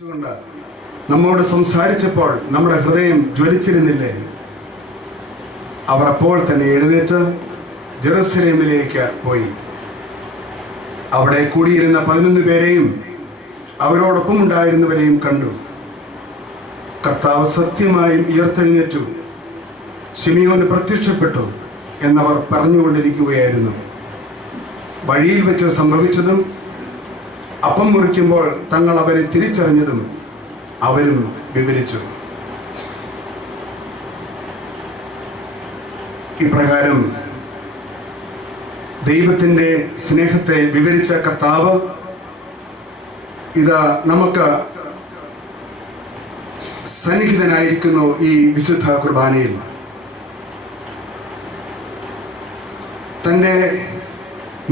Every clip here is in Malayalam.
നമ്മോട് സംസാരിച്ചപ്പോൾ നമ്മുടെ ഹൃദയം ജ്വലിച്ചിരുന്നില്ലേ? അവർ അപ്പോൾ തന്നെ എഴുന്നേറ്റ് ജെറുസലേമിലേക്ക് പോയി. അവിടെ കൂടിയിരുന്ന 11 പേരെയും അവരോടൊപ്പം ഉണ്ടായിരുന്നവരെയും കണ്ടു. കർത്താവ് സത്യമായും ഉയർത്തെഴുന്നേറ്റു, ശിമിയോന് പ്രത്യക്ഷപ്പെട്ടു എന്നവർ പറഞ്ഞുകൊണ്ടിരിക്കുകയായിരുന്നു. വഴിയിൽ വെച്ച് സംഭവിച്ചതും അപ്പം മുറിക്കുമ്പോൾ തങ്ങൾ അവരെ തിരിച്ചറിഞ്ഞതും അവരും വിവരിച്ചു. ഇപ്രകാരം ദൈവത്തിൻ്റെ സ്നേഹത്തെ വിവരിച്ച കർത്താവ് ഇതാ നമുക്ക് സന്നിഹിതനായിരിക്കുന്നു ഈ വിശുദ്ധ കുർബാനയിൽ. തൻ്റെ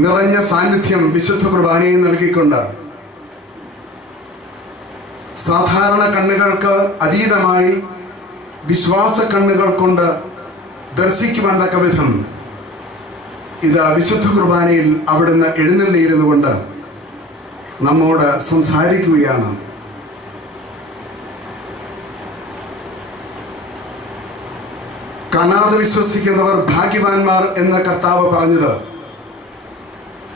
നിറഞ്ഞ സാന്നിധ്യം വിശുദ്ധ കുർബാനയിൽ നൽകിക്കൊണ്ട് സാധാരണ കണ്ണുകൾക്ക് അതീതമായി വിശ്വാസ കണ്ണുകൾ കൊണ്ട് ദർശിക്കുവാൻ തക്ക വിധം ഇത് വിശുദ്ധ കുർബാനയിൽ അവിടുന്ന് എഴുന്നള്ളിയിരുന്നു കൊണ്ട് നമ്മോട് സംസാരിക്കുകയാണ്. കാണാതെ വിശ്വസിക്കുന്നവർ ഭാഗ്യവാന്മാർ എന്ന് കർത്താവ് പറഞ്ഞത്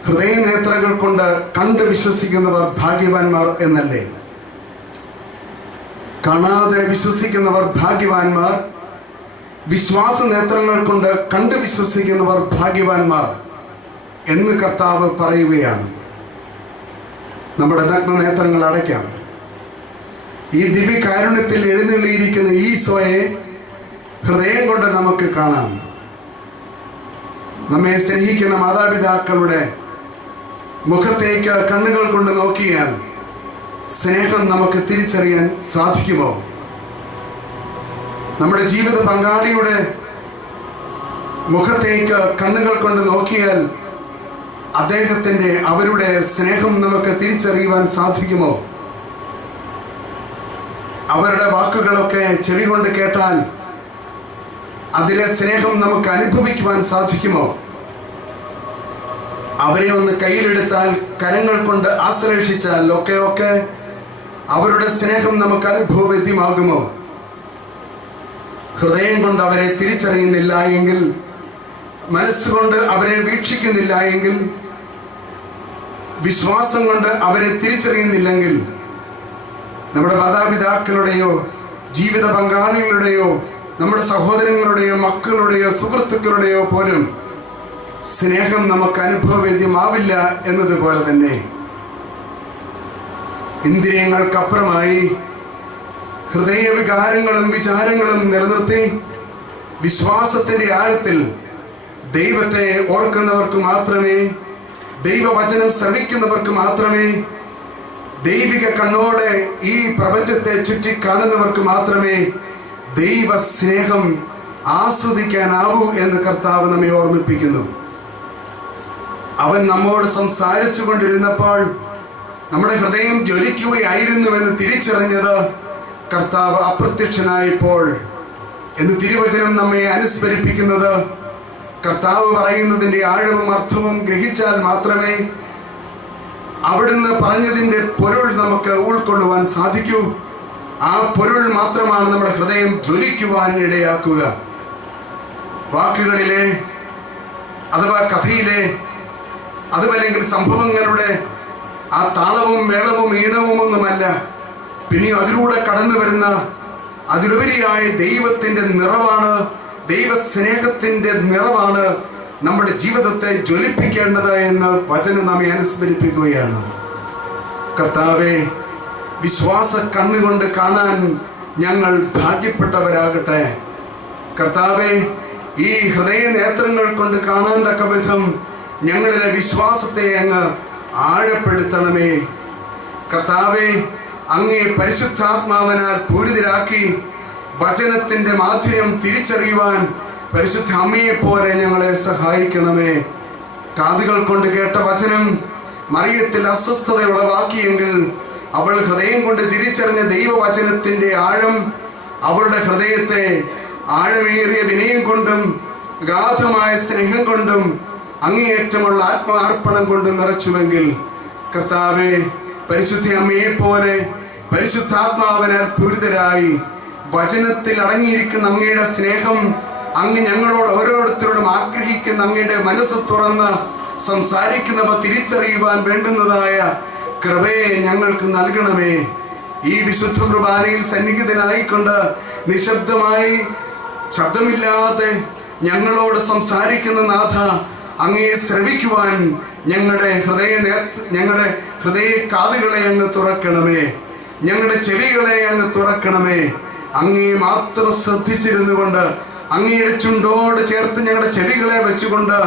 ഹൃദയനേത്രങ്ങൾ കൊണ്ട് കണ്ട് വിശ്വസിക്കുന്നവർ ഭാഗ്യവാന്മാർ എന്നല്ലേ? കാണാതെ വിശ്വസിക്കുന്നവർ ഭാഗ്യവാന്മാർ, വിശ്വാസ നേത്രങ്ങൾ കൊണ്ട് കണ്ട് വിശ്വസിക്കുന്നവർ ഭാഗ്യവാന്മാർ എന്ന് കർത്താവ് പറയുകയാണ്. നമ്മുടെ നഗ്ന നേത്രങ്ങൾ അടയ്ക്കാം. ഈ ദിവ്യകാരുണ്യത്തിൽ എഴുന്നള്ളിയിരിക്കുന്ന ഈശോയെ ഹൃദയം കൊണ്ട് നമുക്ക് കാണാം. നമ്മെ സ്നേഹിക്കുന്ന മാതാപിതാക്കളുടെ മുഖത്തേക്ക് കണ്ണുകൾ കൊണ്ട് നോക്കിയാൽ സ്നേഹം നമുക്ക് തിരിച്ചറിയാൻ സാധിക്കുമോ? നമ്മുടെ ജീവിത പങ്കാളിയുടെ മുഖത്തേക്ക് കണ്ണുകൾ കൊണ്ട് നോക്കിയാൽ അവരുടെ സ്നേഹം നമുക്ക് തിരിച്ചറിയുവാൻ സാധിക്കുമോ? അവരുടെ വാക്കുകളൊക്കെ ചെവി കൊണ്ട് കേട്ടാൽ അതിലെ സ്നേഹം നമുക്ക് അനുഭവിക്കുവാൻ സാധിക്കുമോ? അവരെ ഒന്ന് കയ്യിലെടുത്താൽ, കരങ്ങൾ കൊണ്ട് ആശ്ലേഷിച്ചാൽ ഒക്കെ അവരുടെ സ്നേഹം നമുക്ക് അനുഭവവേദ്യമാകുമോ? ഹൃദയം കൊണ്ട് അവരെ തിരിച്ചറിയുന്നില്ല എങ്കിൽ, മനസ്സുകൊണ്ട് അവരെ വീക്ഷിക്കുന്നില്ല എങ്കിൽ, വിശ്വാസം കൊണ്ട് അവരെ തിരിച്ചറിയുന്നില്ലെങ്കിൽ, നമ്മുടെ മാതാപിതാക്കളുടെയോ ജീവിത പങ്കാളികളുടെയോ നമ്മുടെ സഹോദരങ്ങളുടെയോ മക്കളുടെയോ സുഹൃത്തുക്കളുടെയോ പോലും സ്നേഹം നമുക്ക് അനുഭവവേദ്യമാവില്ല എന്നതുപോലെ തന്നെ ഇന്ദ്രിയങ്ങൾക്കപ്പുറമായി ഹൃദയവികാരങ്ങളും വിചാരങ്ങളും നിലനിർത്തി വിശ്വാസത്തിന്റെ ആഴത്തിൽ ദൈവത്തെ ഓർക്കുന്നവർക്ക് മാത്രമേ, ദൈവവചനം ശ്രവിക്കുന്നവർക്ക് മാത്രമേ, ദൈവിക കണ്ണോടെ ഈ പ്രപഞ്ചത്തെ ചുറ്റിക്കാണുന്നവർക്ക് മാത്രമേ ദൈവ സ്നേഹം ആസ്വദിക്കാനാവൂ എന്ന് കർത്താവ് നമ്മെ ഓർമ്മിപ്പിക്കുന്നു. അവൻ നമ്മോട് സംസാരിച്ചു കൊണ്ടിരുന്നപ്പോൾ നമ്മുടെ ഹൃദയം ജ്വലിക്കുകയായിരുന്നുവെന്ന് തിരിച്ചറിഞ്ഞത് കർത്താവ് അപ്രത്യക്ഷനായപ്പോൾ എന്ന് തിരുവചനം നമ്മെ അനുസ്മരിപ്പിക്കുന്നത്. കർത്താവ് പറയുന്നതിൻ്റെ ആഴവും അർത്ഥവും ഗ്രഹിച്ചാൽ മാത്രമേ അവിടുന്ന് പറഞ്ഞതിൻ്റെ പൊരുൾ നമുക്ക് ഉൾക്കൊള്ളുവാൻ സാധിക്കൂ. ആ പൊരുൾ മാത്രമാണ് നമ്മുടെ ഹൃദയം ജ്വലിക്കുവാൻ ഇടയാക്കുക. വാക്കുകളിലെ അഥവാ കഥയിലെ അതുമല്ലെങ്കിൽ സംഭവങ്ങളുടെ ആ താളവും മേളവും ഈണവും ഒന്നുമല്ല, പിന്നെ അതിലൂടെ കടന്നു വരുന്ന അതിലുപരിയായ ദൈവത്തിൻ്റെ നിറവാണ്, ദൈവസ്നേഹത്തിൻ്റെ നിറവാണ് നമ്മുടെ ജീവിതത്തെ ജ്വലിപ്പിക്കേണ്ടത് എന്ന് വചനം നമ്മെ അനുസ്മരിപ്പിക്കുകയാണ്. കർത്താവേ, വിശ്വാസ കണ്ണുകൊണ്ട് കാണാൻ ഞങ്ങൾ ഭാഗ്യപ്പെട്ടവരാകട്ടെ. കർത്താവേ, ഈ ഹൃദയ നേത്രങ്ങൾ കൊണ്ട് കാണാൻ തക്ക വിധം ഞങ്ങളിലെ വിശ്വാസത്തെ അങ്ങ് ആഴപ്പെടുത്തണമേ. കർത്താവേ, അങ്ങേ പരിശുദ്ധാത്മാവിനാൽ പൂരിതരാക്കി വചനത്തിൻ്റെ മാധുര്യം തിരിച്ചറിയുവാൻ പരിശുദ്ധ അമ്മയെപ്പോലെ ഞങ്ങളെ സഹായിക്കണമേ. കാതുകൾ കൊണ്ട് കേട്ട വചനം മറിയത്തിൽ അസ്വസ്ഥത ഉളവാക്കിയെങ്കിൽ അവൾ ഹൃദയം കൊണ്ട് തിരിച്ചറിഞ്ഞ ദൈവവചനത്തിൻ്റെ ആഴം അവളുടെ ഹൃദയത്തെ ആഴമേറിയ വിനയം കൊണ്ടും അഗാധമായ സ്നേഹം കൊണ്ടും അങ്ങേയറ്റമുള്ള ആത്മാർപ്പണം കൊണ്ട് നിറച്ചുവെങ്കിൽ കർത്താവെ, പരിശുദ്ധ അമ്മയെ പോലെ പരിശുദ്ധാത്മാവിനാൽ പൂരിതരായി വചനത്തിൽ അടങ്ങിയിരിക്കുന്ന അങ്ങയുടെ സ്നേഹം അങ്ങ് ഞങ്ങളോട് ഓരോരുത്തരോടും ആഗ്രഹിക്കുന്ന അങ്ങയുടെ മനസ്സ് തുറന്ന് സംസാരിക്കുന്നവ തിരിച്ചറിയുവാൻ വേണ്ടുന്നതായ കൃപയെ ഞങ്ങൾക്ക് നൽകണമേ. ഈ വിശുദ്ധ കുർബാനയിൽ സന്നിഹിതനായിക്കൊണ്ട് നിശബ്ദമായി ശബ്ദമില്ലാതെ ഞങ്ങളോട് സംസാരിക്കുന്ന നാഥ, അങ്ങയെ ശ്രവിക്കുവാൻ ഞങ്ങളുടെ ഹൃദയ കാതുകളെ അങ്ങ് തുറക്കണമേ. ഞങ്ങളുടെ ചെവികളെ അങ്ങ് തുറക്കണമേ. അങ്ങയെ മാത്രം ശ്രദ്ധിച്ചിരുന്നു കൊണ്ട് അങ്ങയുടെ ചുണ്ടോട് ചേർത്ത് ഞങ്ങളുടെ ചെവികളെ വെച്ചുകൊണ്ട്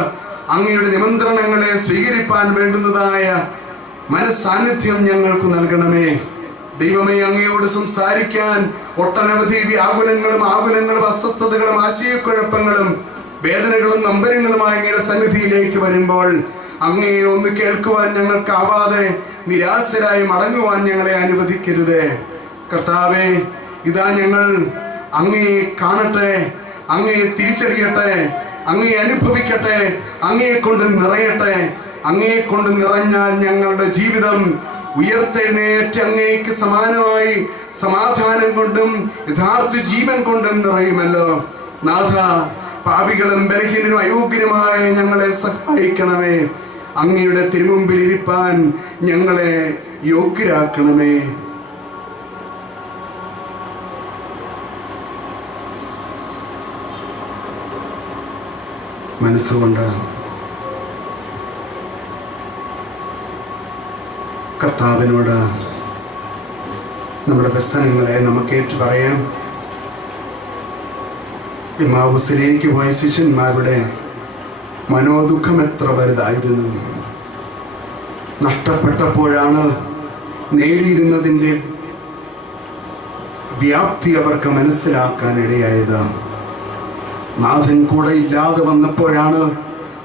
അങ്ങയുടെ നിമന്ത്രണങ്ങളെ സ്വീകരിപ്പാൻ വേണ്ടുന്നതായ മനസ്സാന്നിധ്യം ഞങ്ങൾക്ക് നൽകണമേ. ദൈവമേ, അങ്ങയോട് സംസാരിക്കാൻ ഒട്ടനവധി ആകുലങ്ങളും അസ്വസ്ഥതകളും ആശയക്കുഴപ്പങ്ങളും വേദനകളും നമ്പരങ്ങളുമായി അങ്ങയുടെ സന്നിധിയിലേക്ക് വരുമ്പോൾ അങ്ങയെ ഒന്ന് കേൾക്കുവാൻ ഞങ്ങൾക്കാവാതെ നിരാശരായി മടങ്ങുവാൻ ഞങ്ങളെ അനുവദിക്കരുത്. കർത്താവേ, ഇതാ ഞങ്ങൾ അങ്ങയെ കാണട്ടെ, അങ്ങയെ തിരിച്ചറിയട്ടെ, അങ്ങയെ അനുഭവിക്കട്ടെ, അങ്ങയെ കൊണ്ട് നിറയട്ടെ. അങ്ങയെ കൊണ്ട് നിറഞ്ഞാൽ ഞങ്ങളുടെ ജീവിതം ഉയർത്തെഴുന്നേറ്റ് അങ്ങേക്ക് സമാനമായി സമാധാനം കൊണ്ടും യഥാർത്ഥ ജീവൻ കൊണ്ടും നിറയുമല്ലോ. നാഥ, പാപികളും ബലഹീനരും അയോഗ്യരുമായ ഞങ്ങളെ സഹായിക്കണമേ. അങ്ങയുടെ തിരുമുമ്പിൽ ഇരിപ്പാൻ ഞങ്ങളെ യോഗ്യരാക്കണമേ. മനസ്സുകൊണ്ട് കർത്താവിനോട് നമ്മുടെ വ്യസനങ്ങളെ നമുക്ക് ഏറ്റു പറയാം. എമ്മാവുസിലേക്ക് പോയ ശിഷ്യന്മാരുടെ മനോദുഃഖം എത്ര വലുതായിരുന്നു. നഷ്ടപ്പെട്ടപ്പോഴാണ് നേടിയിരുന്നതിൻ്റെ വ്യാപ്തി അവർക്ക് മനസ്സിലാക്കാനിടയായത്. നാഥൻ കൂടെ ഇല്ലാതെ വന്നപ്പോഴാണ്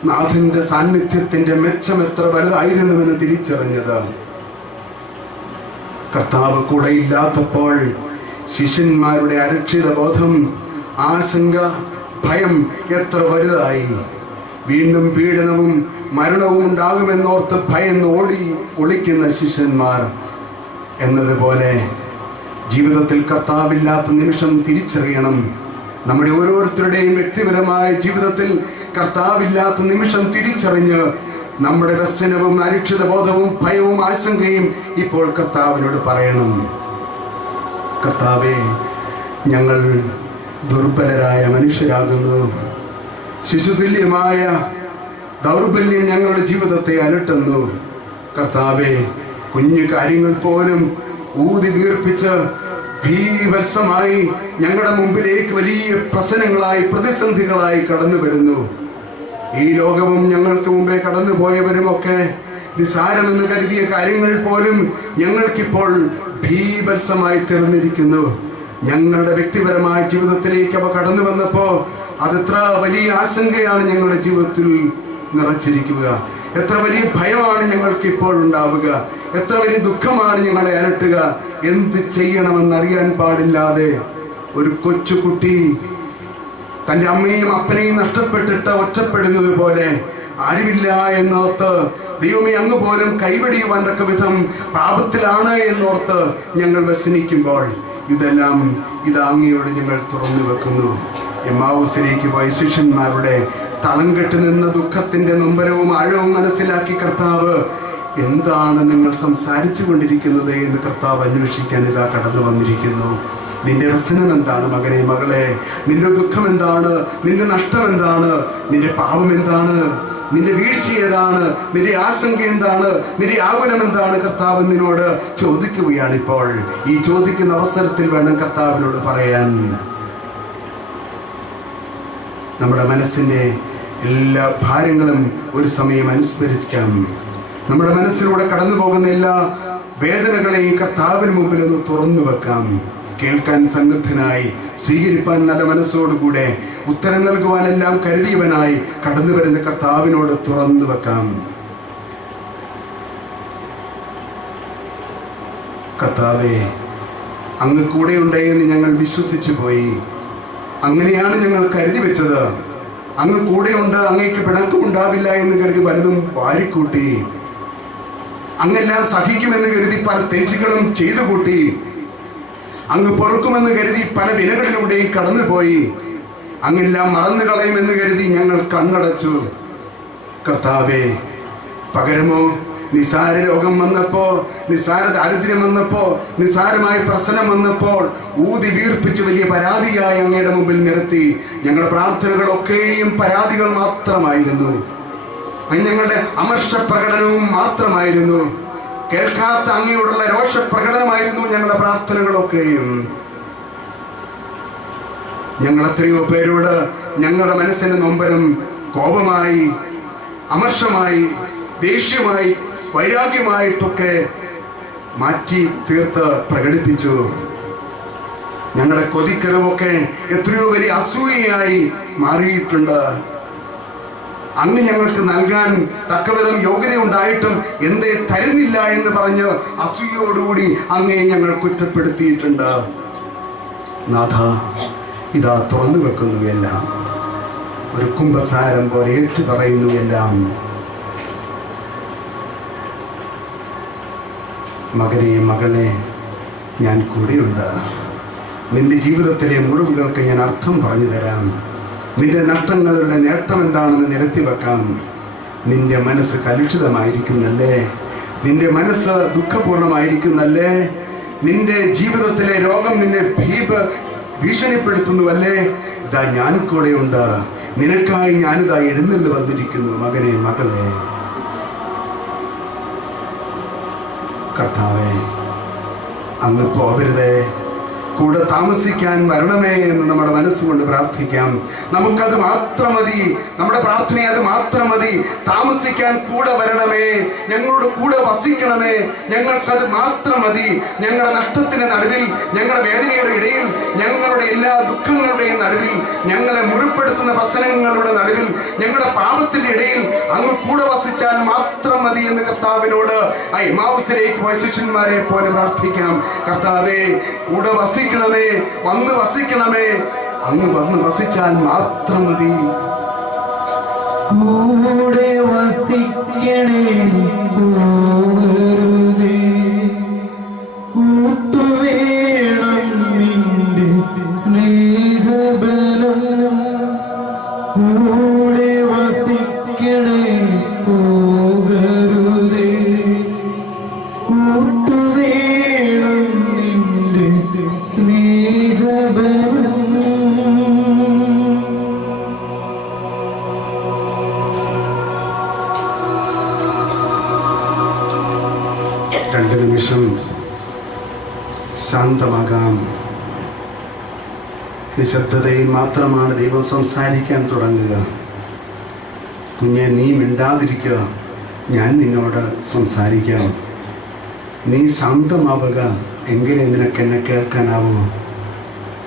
നാഥന്റെ സാന്നിധ്യത്തിന്റെ മെച്ചം എത്ര വലുതായിരുന്നുവെന്ന് തിരിച്ചറിഞ്ഞത്. കർത്താവ് കൂടെ ഇല്ലാത്തപ്പോൾ ശിഷ്യന്മാരുടെ അരക്ഷിത ബോധം, ആശങ്ക, ഭയം എത്ര വലുതായി. വീണ്ടും പീഡനവും മരണവും ഉണ്ടാകുമെന്നോർത്ത് ഭയന്ന് ഒളിക്കുന്ന ശിഷ്യന്മാർ എന്നതുപോലെ ജീവിതത്തിൽ കർത്താവില്ലാത്ത നിമിഷം തിരിച്ചറിയണം. നമ്മുടെ ഓരോരുത്തരുടെയും വ്യക്തിപരമായ ജീവിതത്തിൽ കർത്താവില്ലാത്ത നിമിഷം തിരിച്ചറിഞ്ഞ് നമ്മുടെ വ്യസനവും അരക്ഷിത ബോധവും ഭയവും ആശങ്കയും ഇപ്പോൾ കർത്താവിനോട് പറയണം. കർത്താവേ, ഞങ്ങൾ ദുർബലരായ മനുഷ്യരാകുന്നു. ശിശുതുല്യമായ ദൗർബല്യം ഞങ്ങളുടെ ജീവിതത്തെ അലട്ടുന്നു. കർത്താവേ, കുഞ്ഞു കാര്യങ്ങൾ പോലും ഊതി വീർപ്പിച്ച് ഭീവത്സമായി ഞങ്ങളുടെ മുമ്പിലേക്ക് വലിയ പ്രശ്നങ്ങളായി പ്രതിസന്ധികളായി കടന്നു വരുന്നു. ഈ ലോകവും ഞങ്ങൾക്ക് മുമ്പേ കടന്നു പോയവരുമൊക്കെ നിസാരമെന്ന് കരുതിയ കാര്യങ്ങൾ പോലും ഞങ്ങൾക്കിപ്പോൾ ഭീവത്സമായി തീർന്നിരിക്കുന്നു. ഞങ്ങളുടെ വ്യക്തിപരമായ ജീവിതത്തിലേക്ക് അവ കടന്നു വന്നപ്പോൾ അതെത്ര വലിയ ആശങ്കയാണ് ഞങ്ങളുടെ ജീവിതത്തിൽ നിറച്ചിരിക്കുക. എത്ര വലിയ ഭയമാണ് ഞങ്ങൾക്ക് ഇപ്പോൾ ഉണ്ടാവുക. എത്ര വലിയ ദുഃഖമാണ് ഞങ്ങളെ അലട്ടുക. എന്ത് ചെയ്യണമെന്നറിയാൻ പാടില്ലാതെ ഒരു കൊച്ചുകുട്ടി തൻ്റെ അമ്മയും അപ്പനെയും നഷ്ടപ്പെട്ടിട്ട് ഒറ്റപ്പെടുന്നത് പോലെ ആരുമില്ല എന്നോർത്ത് ദൈവമേ അങ്ങ് പോലും കൈവടിയുവാൻ തക്ക വിധം പാപത്തിലാണ് എന്നോർത്ത് ഞങ്ങൾ വ്യസനിക്കുമ്പോൾ ഇതെല്ലാം അങ്ങയോട് ഞങ്ങൾ തുറന്നു വെക്കുന്നു. എമ്മാവൂസിലേക്ക് പോയ ശിഷ്യന്മാരുടെ തളം കെട്ടി നിന്ന ദുഃഖത്തിന്റെ നൊമ്പരവും ആഴവും മനസ്സിലാക്കി കർത്താവ് എന്താണ് നിങ്ങൾ സംസാരിച്ചു കൊണ്ടിരിക്കുന്നത് എന്ന് കർത്താവ് അന്വേഷിക്കാൻ ഇതാ കടന്നു വന്നിരിക്കുന്നു. നിന്റെ വ്യസനം എന്താണ് മകനെ, മകളെ? നിന്റെ ദുഃഖം എന്താണ്? നിന്റെ നഷ്ടം എന്താണ്? നിന്റെ പാപം എന്താണ്? നിന്റെ വീഴ്ച ഏതാണ്? നിന്റെ ആശങ്ക എന്താണ്? നിന്റെ ആകുലം എന്താണ്? കർത്താവ് നിന്നോട് ചോദിക്കുകയാണ്. ഇപ്പോൾ ഈ ചോദിക്കുന്ന അവസരത്തിൽ വേണം കർത്താവിനോട് പറയാൻ. നമ്മുടെ മനസ്സിൻ്റെ എല്ലാ ഭാരങ്ങളും ഒരു സമയം അനുസ്മരിക്കാം. നമ്മുടെ മനസ്സിലൂടെ കടന്നു പോകുന്ന എല്ലാ വേദനകളെയും കർത്താവിന് മുമ്പിൽ ഒന്ന് തുറന്നു വെക്കാം. കേൾക്കാൻ സന്നദ്ധനായി, സ്വീകരിപ്പാൻ നല്ല മനസ്സോടുകൂടെ, ഉത്തരം നൽകുവാനെല്ലാം കരുതിയവനായി കടന്നു വരുന്ന കർത്താവിനോട് തുറന്നു വെക്കാം. കർത്താവേ, അങ്ങ് കൂടെയുണ്ടെന്ന് ഞങ്ങൾ വിശ്വസിച്ചു പോയി. അങ്ങനെയാണ് ഞങ്ങൾ കരുതി വെച്ചത്. അങ്ങ് കൂടെയുണ്ട്, അങ്ങേക്ക് പിണക്കം ഉണ്ടാവില്ല എന്ന് കരുതി പലതും വാരിക്കൂട്ടി. അങ്ങെല്ലാം സഹിക്കുമെന്ന് കരുതി പല തെറ്റുകളും ചെയ്തു കൂട്ടി. അങ്ങ് പൊറുക്കുമെന്ന് കരുതി പല വിനകളിലൂടെയും കടന്നുപോയി. അങ്ങെല്ലാം മറന്നു കളയുമെന്ന് കരുതി ഞങ്ങൾ കണ്ണടച്ചു. കർത്താവേ, പകരമോ നിസാര രോഗം വന്നപ്പോ, നിസാര ദാരിദ്ര്യം വന്നപ്പോ, നിസാരമായ പ്രശ്നം വന്നപ്പോൾ ഊതി വീർപ്പിച്ച് വലിയ പരാതിയായി അങ്ങയുടെ മുമ്പിൽ നിർത്തി. ഞങ്ങളുടെ പ്രാർത്ഥനകളൊക്കെയും പരാതികൾ മാത്രമായിരുന്നു. ഞങ്ങളുടെ അമർഷ പ്രകടനവും മാത്രമായിരുന്നു. കേൾക്കാത്ത അങ്ങയോടുള്ള രോഷപ്രകടനമായിരുന്നു ഞങ്ങളുടെ പ്രാർത്ഥനകളൊക്കെയും. ഞങ്ങൾ എത്രയോ പേരോട് ഞങ്ങളുടെ മനസ്സിന്റെ നൊമ്പരം കോപമായി, അമർഷമായി, ദേഷ്യമായി, വൈരാഗ്യമായിട്ടൊക്കെ മാറ്റി തീർത്ത് പ്രകടിപ്പിച്ചു. ഞങ്ങളുടെ കൊതിക്കറിവൊക്കെ എത്രയോ വലിയ അസൂയയായി മാറിയിട്ടുണ്ട്. അങ്ങ് ഞങ്ങൾക്ക് നൽകാൻ തക്കവിധം യോഗ്യത ഉണ്ടായിട്ടും എന്തേ തരുന്നില്ല എന്ന് പറഞ്ഞ് അസൂയയോടുകൂടി അങ്ങേ ഞങ്ങൾ കുറ്റപ്പെടുത്തിയിട്ടുണ്ട്. നാഥ, ഇതാ തുറന്നു വെക്കുന്നു എല്ലാം, ഒരു കുംഭസാരം പോലെ ഏറ്റു പറയുന്നു എല്ലാം. മകനെ, മകളെ, ഞാൻ കൂടെയുണ്ട്. നിന്റെ ജീവിതത്തിലെ മുറിവുകൾക്ക് ഞാൻ അർത്ഥം പറഞ്ഞു തരാം. നിന്റെ നഷ്ടങ്ങളുടെ നേട്ടം എന്താണെന്ന് നിരത്തി വെക്കാം. നിന്റെ മനസ്സ് കലുഷിതമായിരിക്കുന്നല്ലേ? നിന്റെ മനസ്സ് ദുഃഖപൂർണമായിരിക്കുന്നല്ലേ? നിന്റെ ജീവിതത്തിലെ രോഗം നിന്നെ ഭീഷണിപ്പെടുത്തുന്നുവല്ലേ? ഇതാ ഞാൻ കൂടെയുണ്ട്, നിനക്കായി ഞാനിതാ എഴുന്നള്ളി വന്നിരിക്കുന്നു. മകനെ, മകളെ, കർത്താവേ, അങ്ങ് പോകരുതേ, കൂടെ താമസിക്കാൻ വരണമേ എന്ന് നമ്മുടെ മനസ്സുകൊണ്ട് പ്രാർത്ഥിക്കാം. നമുക്കത് മാത്രം മതി, നമ്മുടെ പ്രാർത്ഥന അത് മാത്രം മതി. താമസിക്കാൻ കൂടെ വരണമേ, ഞങ്ങളോട് കൂടെ വസിക്കണമേ, ഞങ്ങൾക്കത് മാത്രം മതി. ഞങ്ങളുടെ നഷ്ടത്തിന്റെ നടുവിൽ, ഞങ്ങളുടെ വേദനയുടെ ഇടയിൽ, ഞങ്ങളുടെ എല്ലാ ദുഃഖങ്ങളുടെയും നടുവിൽ, ഞങ്ങളെ മുറിപ്പെടുത്തുന്ന പ്രശ്നങ്ങളുടെ നടുവിൽ, ഞങ്ങളുടെ പാപത്തിന്റെ ഇടയിൽ അങ്ങ് കൂടെ വസിച്ചാൽ മാത്രം മതി എന്ന് കർത്താവിനോട് എമ്മാവുസിലേക്ക് പോയ ശിഷ്യന്മാരെ പോലെ പ്രാർത്ഥിക്കാം. കർത്താവേ, കൂടെ വസിക്കണമേ, വന്ന് വസിക്കണമേ, അങ്ങ് വന്ന് വസിച്ചാൽ മാത്രം മതി. കൂടെ വസിക്കണേ, പോകരുതേ, കൂട്ടുവേണം നിന്റെ സ്നേഹബലം. കൂടെ വസിക്കണേ, പോകരുതേ, കൂട്ടുവേണം നിന്റെ സ്നേഹബലം. രണ്ട് നിമിഷം ശാന്തമാകാം. നിശബ്ദതയിൽ മാത്രമാണ് ദൈവം സംസാരിക്കാൻ തുടങ്ങുക. കുഞ്ഞെ, നീ മിണ്ടാതിരിക്കുക, ഞാൻ നിന്നോട് സംസാരിക്കാം. നീ ശാന്തമാവുക, എങ്കിലേ നിനക്ക് എന്നെ കേൾക്കാനാവൂ.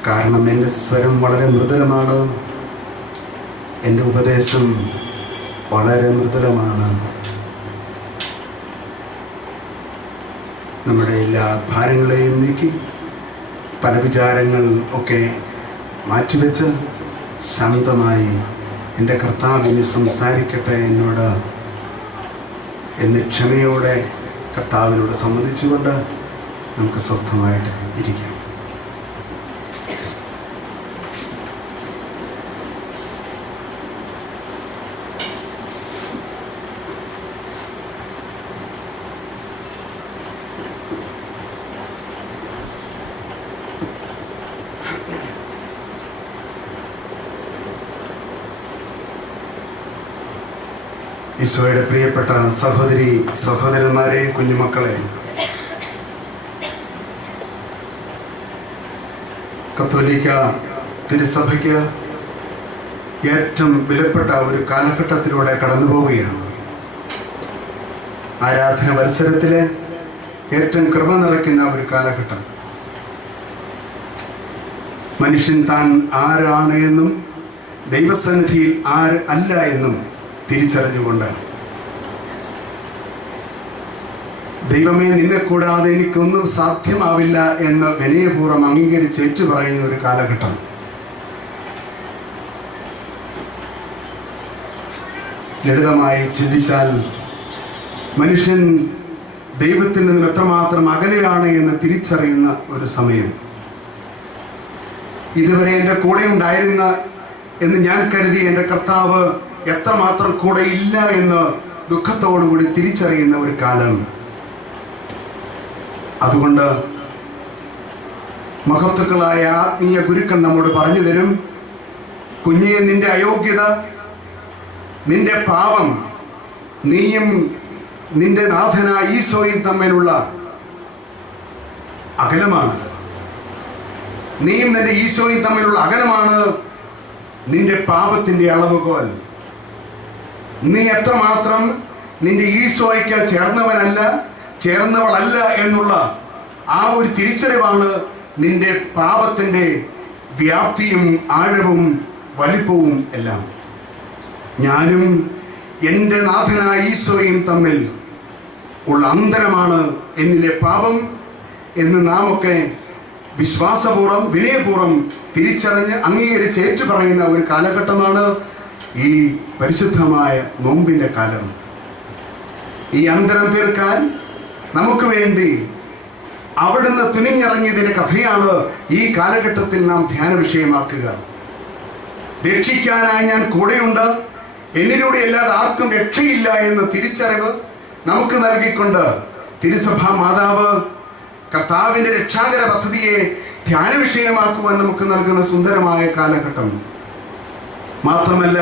കാരണം എൻ്റെ സ്വരം വളരെ മൃദുലമാണ്, എൻ്റെ ഉപദേശം വളരെ മൃദുലമാണ്. നമ്മുടെ എല്ലാ ഭാരങ്ങളെയും നീക്കി പല വിചാരങ്ങൾ ഒക്കെ മാറ്റിവെച്ച് ശാന്തമായി എൻ്റെ കർത്താവിന് സംസാരിക്കട്ടെ എന്നോട് എന്ന് ക്ഷമയോടെ കർത്താവിനോട് സമ്മതിച്ചുകൊണ്ട് നമുക്ക് സ്വസ്ഥമായിട്ട് ഇരിക്കാം. ഈശോയുടെ പ്രിയപ്പെട്ട സഹോദരി സഹോദരന്മാരെ, കുഞ്ഞുമക്കളെ, കത്തോലിക്ക തിരുസഭയ്ക്ക് ഏറ്റവും വിലപ്പെട്ട ഒരു കാലഘട്ടത്തിലൂടെ കടന്നു പോവുകയാണ്. ആരാധന മത്സരത്തിലെ ഏറ്റവും കൃപ നിറയ്ക്കുന്ന ഒരു കാലഘട്ടം. മനുഷ്യൻ താൻ ആരാണ് എന്നും ദൈവസന്നിധിയിൽ ആര് അല്ല എന്നും തിരിച്ചറിഞ്ഞുകൊണ്ട്, ദൈവമേ, നിന്നെ കൂടാതെ എനിക്കൊന്നും സാധ്യമാവില്ല എന്ന് വിനയപൂർവ്വം അംഗീകരിച്ച് ഏറ്റുപറയുന്ന ഒരു കാലഘട്ടം. ലളിതമായി ചിന്തിച്ചാൽ മനുഷ്യൻ ദൈവത്തിൽ നിന്നും എത്രമാത്രം അകലെയാണ് എന്ന് തിരിച്ചറിയുന്ന ഒരു സമയം. ഇതുവരെ എൻ്റെ കൂടെ ഉണ്ടായിരുന്ന എന്ന് ഞാൻ കരുതി എൻ്റെ കർത്താവ് എത്രമാത്രം കൂടെ ഇല്ല എന്ന് ദുഃഖത്തോടുകൂടി തിരിച്ചറിയുന്ന ഒരു കാലം. അതുകൊണ്ട് മഹത്തുക്കളായ ആത്മീയ ഗുരുക്കൾ നമ്മോട് പറഞ്ഞു തരും, കുഞ്ഞെ, നിന്റെ അയോഗ്യത, നിന്റെ പാപം, നീയും നിന്റെ നാഥനായ ഈശോയും തമ്മിലുള്ള അകലമാണ്. നീയും നിന്റെ ഈശോയും തമ്മിലുള്ള അകലമാണ് നിന്റെ പാപത്തിന്റെ അളവുകോൽ. നീ എത്രമാത്രം നിന്റെ ഈശോയ്ക്ക് ചേർന്നവളല്ല എന്നുള്ള ആ ഒരു തിരിച്ചറിവാണ് നിന്റെ പാപത്തിന്റെ വ്യാപ്തിയും ആഴവും വലിപ്പവും എല്ലാം. ഞാനും എൻ്റെ നാഥനായ ഈശോയും തമ്മിൽ ഉള്ള അന്തരമാണ് എന്നിലെ പാപം എന്ന് നാം ഒക്കെ വിശ്വാസപൂർവ്വം വിനയപൂർവ്വം തിരിച്ചറിഞ്ഞ് അംഗീകരിച്ച് ഏറ്റുപറയുന്ന ഒരു കാലഘട്ടമാണ് ഈ പരിശുദ്ധമായ നോമ്പിൻ്റെ കാലം. ഈ അന്തരം തീർക്കാൻ നമുക്ക് വേണ്ടി അവിടുന്ന് തുനിഞ്ഞിറങ്ങിയതിൻ്റെ കഥയാണ് ഈ കാലഘട്ടത്തിൽ നാം ധ്യാന വിഷയമാക്കുക. രക്ഷിക്കാനായി ഞാൻ കൂടെയുണ്ട്, എന്നിലൂടെ അല്ലാതെ ആർക്കും രക്ഷയില്ല എന്ന തിരിച്ചറിവ് നമുക്ക് നൽകിക്കൊണ്ട് തിരുസഭാ മാതാവ് കർത്താവിൻ്റെ രക്ഷാകര പദ്ധതിയെ ധ്യാന വിഷയമാക്കുവാൻ നമുക്ക് നൽകുന്ന സുന്ദരമായ കാലഘട്ടം. മാത്രമല്ല,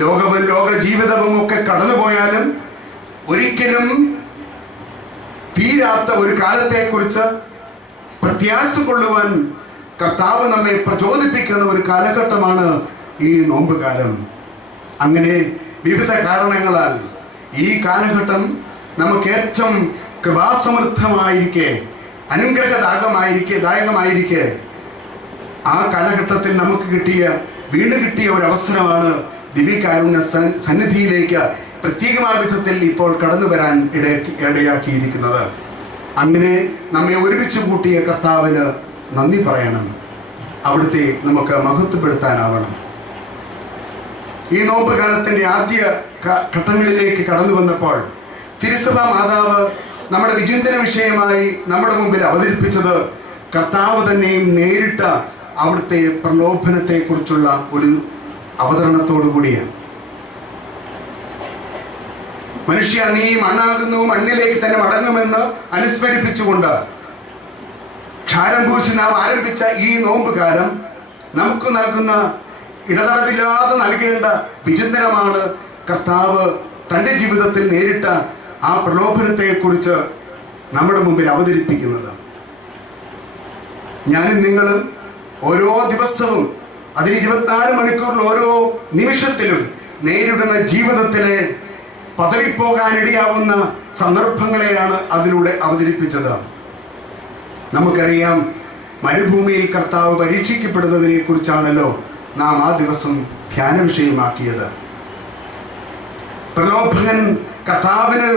ലോകവും ലോക ജീവിതവും ഒക്കെ കടന്നുപോയാലും ഒരിക്കലും തീരാത്ത ഒരു കാലത്തെക്കുറിച്ച് പ്രത്യാശ കൊള്ളുവാൻ കർത്താവ് നമ്മെ പ്രചോദിപ്പിക്കുന്ന ഒരു കാലഘട്ടമാണ് ഈ നോമ്പ് കാലം. അങ്ങനെ വിവിധ കാരണങ്ങളാൽ ഈ കാലഘട്ടം നമുക്ക് ഏറ്റവും കൃപാസമൃദ്ധമായിരിക്കെ, അനുഗ്രഹദായകമായിരിക്കെ ആ കാലഘട്ടത്തിൽ നമുക്ക് വീണ്ടും കിട്ടിയ ഒരു അവസരമാണ് ദിവ്യകാരുണ്യ സന്നിധിയിലേക്ക് പ്രത്യേകമായ വിധത്തിൽ ഇപ്പോൾ കടന്നു വരാൻ ഇടയാക്കിയിരിക്കുന്നത്. അങ്ങനെ നമ്മെ ഒരുമിച്ച് കൂട്ടിയ കർത്താവിന് നന്ദി പറയണം. അവിടുത്തെ നമുക്ക് മഹത്വപ്പെടുത്താനാവണം. ഈ നോമ്പ് കാലത്തിൻ്റെ ആദ്യ ഘട്ടങ്ങളിലേക്ക് കടന്നു വന്നപ്പോൾ തിരുസഭാ മാതാവ് നമ്മുടെ വിചിന്തന വിഷയമായി നമ്മുടെ മുമ്പിൽ അവതരിപ്പിച്ചത് കർത്താവ് തന്നെയും നേരിട്ട അവിടുത്തെ പ്രലോഭനത്തെക്കുറിച്ചുള്ള ഒരു അവതരണത്തോടു കൂടിയാണ്. മനുഷ്യ, നീ മണ്ണാകുന്നു, മണ്ണിലേക്ക് തന്നെ മടങ്ങുമെന്ന് അനുസ്മരിപ്പിച്ചുകൊണ്ട് ക്ഷാരംഭൂശി നാം ആരംഭിച്ച ഈ നോമ്പ് കാലം നമുക്ക് നൽകുന്ന, ഇടതടവില്ലാതെ നൽകേണ്ട വിചിന്തനമാണ് കർത്താവ് തൻ്റെ ജീവിതത്തിൽ നേരിട്ട ആ പ്രലോഭനത്തെക്കുറിച്ച് നമ്മുടെ മുമ്പിൽ അവതരിപ്പിക്കുന്നത്. ഞാനും നിങ്ങളും ഓരോ ദിവസവും, അതിന് 24 മണിക്കൂറിൽ ഓരോ നിമിഷത്തിലും നേരിടുന്ന ജീവിതത്തിലെ പതറിപ്പോകാനിടയാവുന്ന സന്ദർഭങ്ങളെയാണ് അതിലൂടെ അവതരിപ്പിച്ചത്. നമുക്കറിയാം, മരുഭൂമിയിൽ കർത്താവ് പരീക്ഷിക്കപ്പെടുന്നതിനെ കുറിച്ചാണല്ലോ നാം ആ ദിവസം ധ്യാന വിഷയമാക്കിയത്. പ്രലോഭകൻ കർത്താവിന്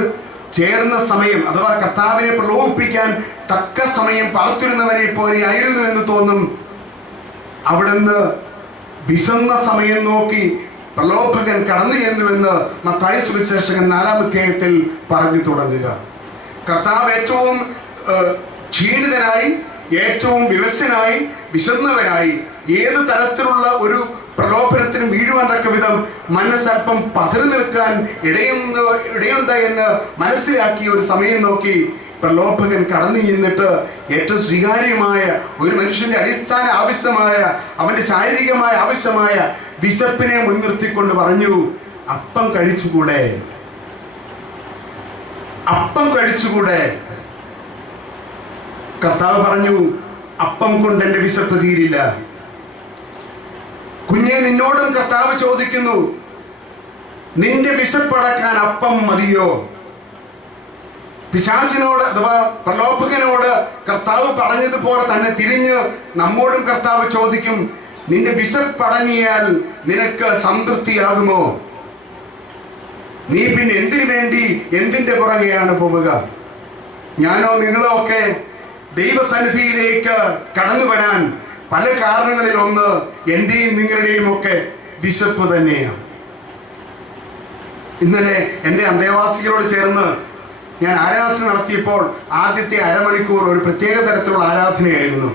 ചേർന്ന സമയം, അഥവാ കർത്താവിനെ പ്രലോഭിപ്പിക്കാൻ തക്ക സമയം പാർത്തിരുന്നവനെ പോലെ ആയിരുന്നു എന്ന് തോന്നും. അവിടുന്ന് വിശന്ന സമയം നോക്കി പ്രലോഭകൻ കടന്നു ചെന്നുവെന്ന് മത്തായി സുവിശേഷകൻ 4-ാം അധ്യായത്തിൽ പറഞ്ഞു തുടങ്ങുക. കർത്താവ് ഏറ്റവും ക്ഷീണിതനായി, ഏറ്റവും വിവശനായി, വിശന്നവനായി, ഏത് തരത്തിലുള്ള ഒരു പ്രലോഭനത്തിനും വീഴുവാൻ തക്ക വിധം മനസ്സൽപ്പം പതറി നിൽക്കാൻ ഇടയുണ്ട് എന്ന് മനസ്സിലാക്കിയ ഒരു സമയം നോക്കി പ്രലോഭകൻ കടന്നു ചെന്നിട്ട് ഏറ്റവും സ്വീകാര്യമായ ഒരു മനുഷ്യന്റെ അടിസ്ഥാന ആവശ്യമായ, അവന്റെ ശാരീരികമായ ആവശ്യമായ വിശപ്പിനെ മുൻനിർത്തിക്കൊണ്ട് പറഞ്ഞു, അപ്പം കഴിച്ചുകൂടെ, അപ്പം കഴിച്ചുകൂടെ. കർത്താവ് പറഞ്ഞു, അപ്പം കൊണ്ട് എൻ്റെ വിശപ്പ് തീരില്ല. കുഞ്ഞെ, നിന്നോടും കർത്താവ് ചോദിക്കുന്നു, നിന്റെ വിശപ്പടക്കാൻ അപ്പം മതിയോ? പിശാചിനോട് അഥവാ പ്രലോഭകനോട് കർത്താവ് പറഞ്ഞതുപോലെ തന്നെ തിരിഞ്ഞ് നമ്മോടും കർത്താവ് ചോദിക്കും, നിന്റെ വിശപ്പടങ്ങിയാൽ നിനക്ക് സംതൃപ്തിയാകുമോ? നീ പിന്നെ എന്തിനു വേണ്ടി എന്തിന്റെ പുറകെയാണ് പോവുക? ഞാനോ നിങ്ങളോ ഒക്കെ ദൈവസന്നിധിയിലേക്ക് കടന്നു വരാൻ പല കാരണങ്ങളിൽ ഒന്ന് എന്റെയും നിങ്ങളുടെയും ഒക്കെ വിശപ്പ് തന്നെയാണ്. ഇന്നലെ എൻ്റെ അന്തേവാസികളോട് ചേർന്ന് ഞാൻ ആരാധന നടത്തിയപ്പോൾ ആദ്യത്തെ അരമണിക്കൂർ ഒരു പ്രത്യേക തരത്തിലുള്ള ആരാധനയായിരുന്നു.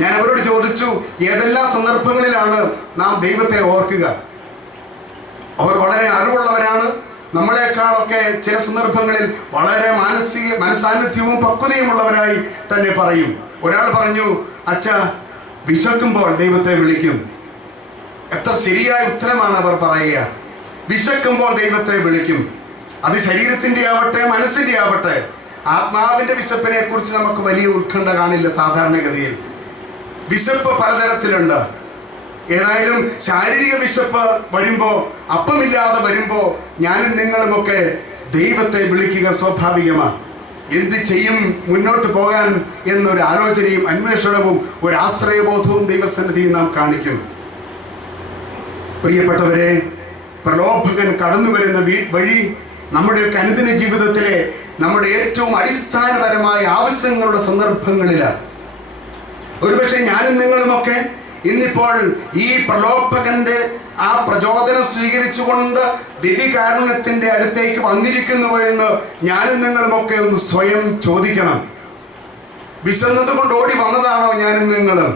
ഞാൻ അവരോട് ചോദിച്ചു, ഏതെല്ലാം സന്ദർഭങ്ങളിലാണ് നാം ദൈവത്തെ ഓർക്കുക? അവർ വളരെ അറിവുള്ളവരാണ്. നമ്മളെക്കാളൊക്കെ ചില സന്ദർഭങ്ങളിൽ വളരെ മനസാന്നിധ്യവും പക്വതയുമുള്ളവരായി തന്നെ പറയും. ഒരാൾ പറഞ്ഞു, അച്ഛ, വിശക്കുമ്പോൾ ദൈവത്തെ വിളിക്കും. എത്ര ശരിയായ ഉത്തരമാണ് അവർ പറയുക. വിശക്കുമ്പോൾ ദൈവത്തെ വിളിക്കും. അത് ശരീരത്തിന്റെ ആവട്ടെ മനസ്സിന്റെ ആവട്ടെ. ആത്മാവിന്റെ വിശപ്പിനെ കുറിച്ച് നമുക്ക് വലിയ ഉത്കണ്ഠ കാണില്ല സാധാരണഗതിയിൽ. വിശപ്പ് പലതരത്തിലുണ്ട്. ഏതായാലും ശാരീരിക വിശപ്പ് വരുമ്പോ, അപ്പമില്ലാതെ വരുമ്പോ ഞാനും നിങ്ങളുമൊക്കെ ദൈവത്തെ വിളിക്കുക സ്വാഭാവികമാണ്. എന്ത് ചെയ്യും മുന്നോട്ട് പോകാൻ എന്നൊരു ആലോചനയും അന്വേഷണവും ഒരു ആശ്രയബോധവും ദൈവസന്നിധിയിൽ നാം കാണിക്കും. പ്രിയപ്പെട്ടവരെ, പ്രലോഭകൻ കടന്നു വരുന്ന വഴി നമ്മുടെയൊക്കെ അനുദിന ജീവിതത്തിലെ നമ്മുടെ ഏറ്റവും അടിസ്ഥാനപരമായ ആവശ്യങ്ങളുടെ സന്ദർഭങ്ങളിലാണ്. ഒരുപക്ഷെ ഞാനും നിങ്ങളുമൊക്കെ ഇന്നിപ്പോൾ ഈ പ്രലോഭകന്റെ ആ പ്രചോദനം സ്വീകരിച്ചുകൊണ്ട് ദിവ്യകാരുണ്യത്തിന്റെ അടുത്തേക്ക് വന്നിരിക്കുന്നു എന്ന് ഞാനും നിങ്ങളുമൊക്കെ ഒന്ന് സ്വയം ചോദിക്കണം. വിശന്നത് കൊണ്ട് ഓടി വന്നതാണോ ഞാനും നിങ്ങളും?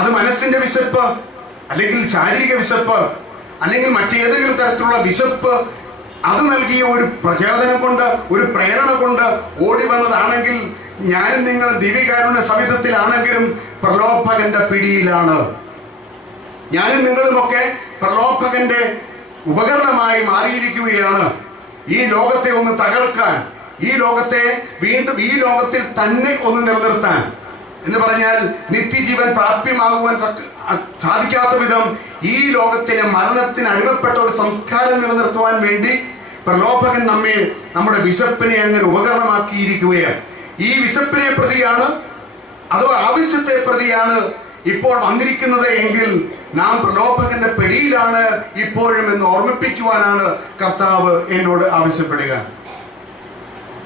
അത് മനസ്സിന്റെ വിശപ്പ്, അല്ലെങ്കിൽ ശാരീരിക വിശപ്പ്, അല്ലെങ്കിൽ മറ്റേതെങ്കിലും തരത്തിലുള്ള വിശപ്പ് അത് നൽകിയ ഒരു പ്രചോദനം കൊണ്ട്, ഒരു പ്രേരണ കൊണ്ട് ഓടി വന്നതാണെങ്കിൽ ഞാനും നിങ്ങൾ ദിവ്യകാരുണ്യ സവിധത്തിലാണെങ്കിലും പ്രലോഭകന്റെ പിടിയിലാണ്. ഞാനും നിങ്ങളുമൊക്കെ പ്രലോഭകന്റെ ഉപകരണമായി മാറിയിരിക്കുകയാണ്. ഈ ലോകത്തെ ഒന്ന് തകർക്കാൻ, ഈ ലോകത്തെ വീണ്ടും ഈ ലോകത്തിൽ തന്നെ ഒന്ന് നിലനിർത്താൻ എന്ന് പറഞ്ഞാൽ നിത്യജീവൻ പ്രാപ്യമാകുവാൻ സാധിക്കാത്ത വിധം ഈ ലോകത്തിലെ മരണത്തിന് അടിമപ്പെട്ട ഒരു സംസ്കാരം നിലനിർത്തുവാൻ വേണ്ടി പ്രലോഭകൻ നമ്മുടെ വിശപ്പിനെ അങ്ങനെ ഉപകരണമാക്കിയിരിക്കുകയാണ്. ഈ വിശപ്പിനെ പ്രതിയാണ്, അഥവാ ആവശ്യത്തെ പ്രതിയാണ് ഇപ്പോൾ വന്നിരിക്കുന്നത് എങ്കിൽ നാം പ്രലോഭകന്റെ പിടിയിലാണ് ഇപ്പോഴും എന്ന് ഓർമ്മിപ്പിക്കുവാനാണ് കർത്താവ് എന്നോട് ആവശ്യപ്പെടുക.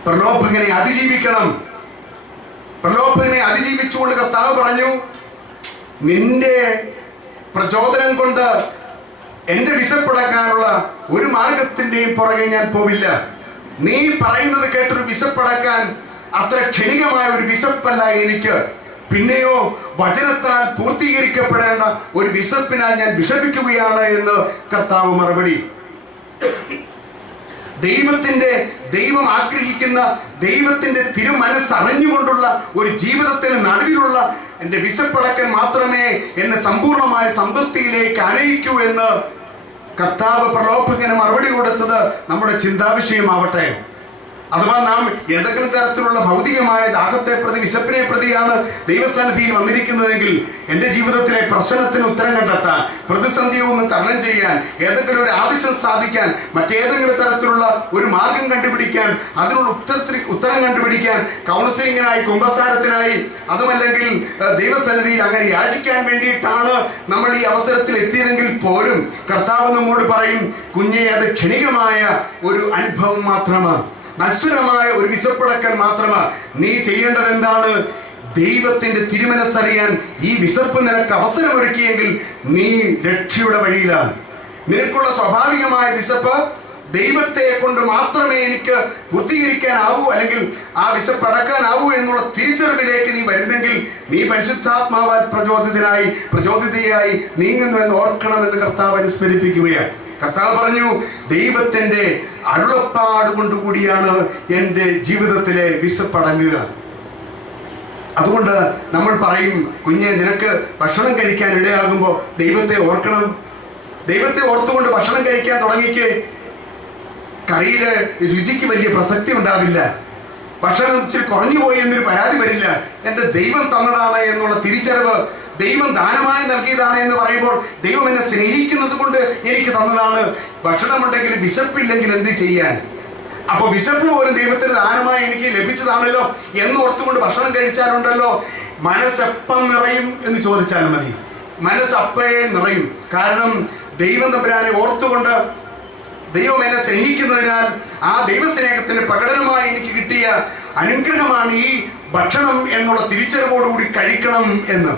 പ്രലോഭകനെ അതിജീവിക്കണം. പ്രലോഭകനെ അതിജീവിച്ചുകൊണ്ട് കർത്താവ് പറഞ്ഞു, നിന്റെ പ്രചോദനം കൊണ്ട് എന്റെ വിശപ്പടക്കാനുള്ള ഒരു മാർഗത്തിന്റെയും പുറകെ ഞാൻ പോവില്ല. നീ പറയുന്നത് കേട്ടൊരു വിശപ്പടക്കാൻ അത്ര ക്ഷണികമായ ഒരു വിശപ്പല്ല എനിക്ക്. പിന്നെയോ വചനത്താൽ പൂർത്തീകരിക്കപ്പെടേണ്ട ഒരു വിശപ്പിനാൽ ഞാൻ വിഷമിക്കുകയാണ് എന്ന് കർത്താവ് മറുപടി. ദൈവം ആഗ്രഹിക്കുന്ന ദൈവത്തിന്റെ തിരുമനസ്സറിഞ്ഞുകൊണ്ടുള്ള ഒരു ജീവിതത്തിന് നടുവിലുള്ള എന്റെ വിശപ്പടക്കൻ മാത്രമേ എന്നെ സമ്പൂർണമായ സംതൃപ്തിയിലേക്ക് അനയിക്കൂ എന്ന് കർത്താവ് പ്രലോഭകന് മറുപടി കൊടുത്തത് നമ്മുടെ ചിന്താവിഷയമാവട്ടെ. അഥവാ നാം ഏതെങ്കിലും തരത്തിലുള്ള ഭൗതികമായ ദാഹത്തെ പ്രതി, വിശപ്പിനെ പ്രതിയാണ് ദൈവസന്നിധിയിൽ വന്നിരിക്കുന്നതെങ്കിൽ എൻ്റെ ജീവിതത്തിലെ പ്രശ്നത്തിന് ഉത്തരം കണ്ടെത്താൻ, പ്രതിസന്ധിയെ ഒന്ന് തരണം ചെയ്യാൻ, ഏതെങ്കിലും ഒരു ആവശ്യം സാധിക്കാൻ, മറ്റേതെങ്കിലും തരത്തിലുള്ള ഒരു മാർഗം കണ്ടുപിടിക്കാൻ, അതിനുള്ള ഉത്തരം കണ്ടുപിടിക്കാൻ, കൗൺസിലിങ്ങിനായി, കുംഭസാരത്തിനായി, അതുമല്ലെങ്കിൽ ദൈവസന്നിധിയിൽ അങ്ങനെ യാചിക്കാൻ വേണ്ടിയിട്ടാണ് നമ്മൾ ഈ അവസരത്തിൽ എത്തിയതെങ്കിൽ പോലും കർത്താവ് നമ്മോട് പറയും, കുഞ്ഞെ, അത് ക്ഷണികമായ ഒരു അനുഭവം മാത്രമാണ്, നശ്വരമായ ഒരു വിശപ്പടക്കൽ മാത്രമാണ്. നീ ചെയ്യേണ്ടത് എന്താണ്? ദൈവത്തിന്റെ തിരുമനസ്സറിയാൻ ഈ വിശപ്പ് നിനക്ക് അവസരമൊരുക്കിയെങ്കിൽ നീ രക്ഷയുടെ വഴിയിലാണ്. നിനക്കുള്ള സ്വാഭാവികമായ വിശപ്പ് ദൈവത്തെ കൊണ്ട് മാത്രമേ എനിക്ക് പൂർത്തീകരിക്കാനാവൂ, അല്ലെങ്കിൽ ആ വിശപ്പടക്കാനാവൂ എന്നുള്ള തിരിച്ചറിവിലേക്ക് നീ വരുന്നെങ്കിൽ നീ പരിശുദ്ധാത്മാവാൽ പ്രചോദിതയായി നീങ്ങുന്നുവെന്ന് ഓർക്കണമെന്ന് കർത്താവ് അനുസ്മരിപ്പിക്കുകയാണ്. കർത്താവ് പറഞ്ഞു, ദൈവത്തിന്റെ അരുളപ്പാട് കൊണ്ടുകൂടിയാണ് എൻ്റെ ജീവിതത്തിലെ വിശപ്പടങ്ങുക. അതുകൊണ്ട് നമ്മൾ പറയും, കുഞ്ഞെ, നിനക്ക് ഭക്ഷണം കഴിക്കാൻ ഇടയാകുമ്പോൾ ദൈവത്തെ ഓർക്കണം. ദൈവത്തെ ഓർത്തുകൊണ്ട് ഭക്ഷണം കഴിക്കാൻ തുടങ്ങിക്ക്, കറിയില് രുചിക്ക് വലിയ പ്രസക്തി ഉണ്ടാവില്ല, ഭക്ഷണം ഇച്ചിരി കുറഞ്ഞു പോയി എന്നൊരു പരാതി വരില്ല. എൻ്റെ ദൈവം തന്നതാണ് എന്നുള്ള തിരിച്ചറിവ്, ദൈവം ദാനമായി നൽകിയതാണ് എന്ന് പറയുമ്പോൾ ദൈവം എന്നെ സ്നേഹിക്കുന്നത് കൊണ്ട് എനിക്ക് തന്നതാണ്. ഭക്ഷണമുണ്ടെങ്കിൽ വിശപ്പില്ലെങ്കിൽ എന്ത് ചെയ്യാൻ? അപ്പൊ വിശപ്പ് പോലും ദൈവത്തിന് ദാനമായി എനിക്ക് ലഭിച്ചതാണല്ലോ എന്നോർത്തുകൊണ്ട് ഭക്ഷണം കഴിച്ചാലുണ്ടല്ലോ, മനസ്സെപ്പം നിറയും എന്ന് ചോദിച്ചാൽ മതി. മനസ്സപ്പയെ നിറയും. കാരണം ദൈവം തമ്പുരാനെ ഓർത്തുകൊണ്ട്, ദൈവം എന്നെ സ്നേഹിക്കുന്നതിനാൽ ആ ദൈവസ്നേഹത്തിന്റെ പ്രകടനമായി എനിക്ക് കിട്ടിയ അനുഗ്രഹമാണ് ഈ ഭക്ഷണം എന്നുള്ള തിരിച്ചറിവോടുകൂടി കഴിക്കണം എന്ന്.